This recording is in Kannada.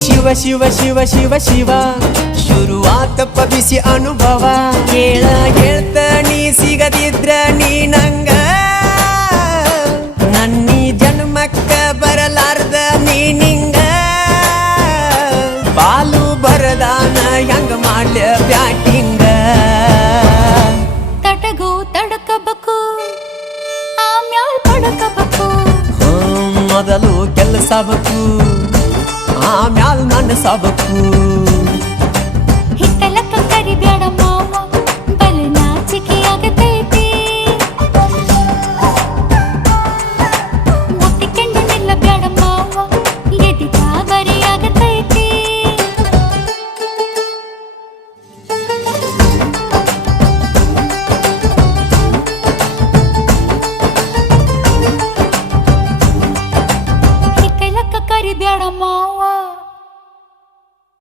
ಶಿವ ಶಿವ ಶಿವ ಶಿವ ಶಿವ ಶುರುವಾತಪ್ಪ ಬಿಸಿ ಅನುಭವ ಹೇಳ್ತ ನೀ ಸಿಗದಿದ್ರ ನೀ ನಂಗ ನನ್ನೀ ಜನ್ಮಕ್ಕ ಬರಲಾರ್ದ ನೀ ನಿಂಗ ಪಾಲು ಬರದಾನ ಹೆಂಗ ಮಾಡ್ಲ ಬ್ಯಾಟಿಂಗ ತಟಗೋ ತಡಕಬೇಕು ಆಮ್ಯಾಲ್ ಪಡಕಬೇಕು ಮೊದಲು ಕೆಲಸಬೇಕು ಆಮ್ಯಾಲ್ ನನ್ನ ಸಬಕು ಹಿತ್ತಲಕ್ಕ ಕರಿಬ್ಯಾಡಮ್ಮ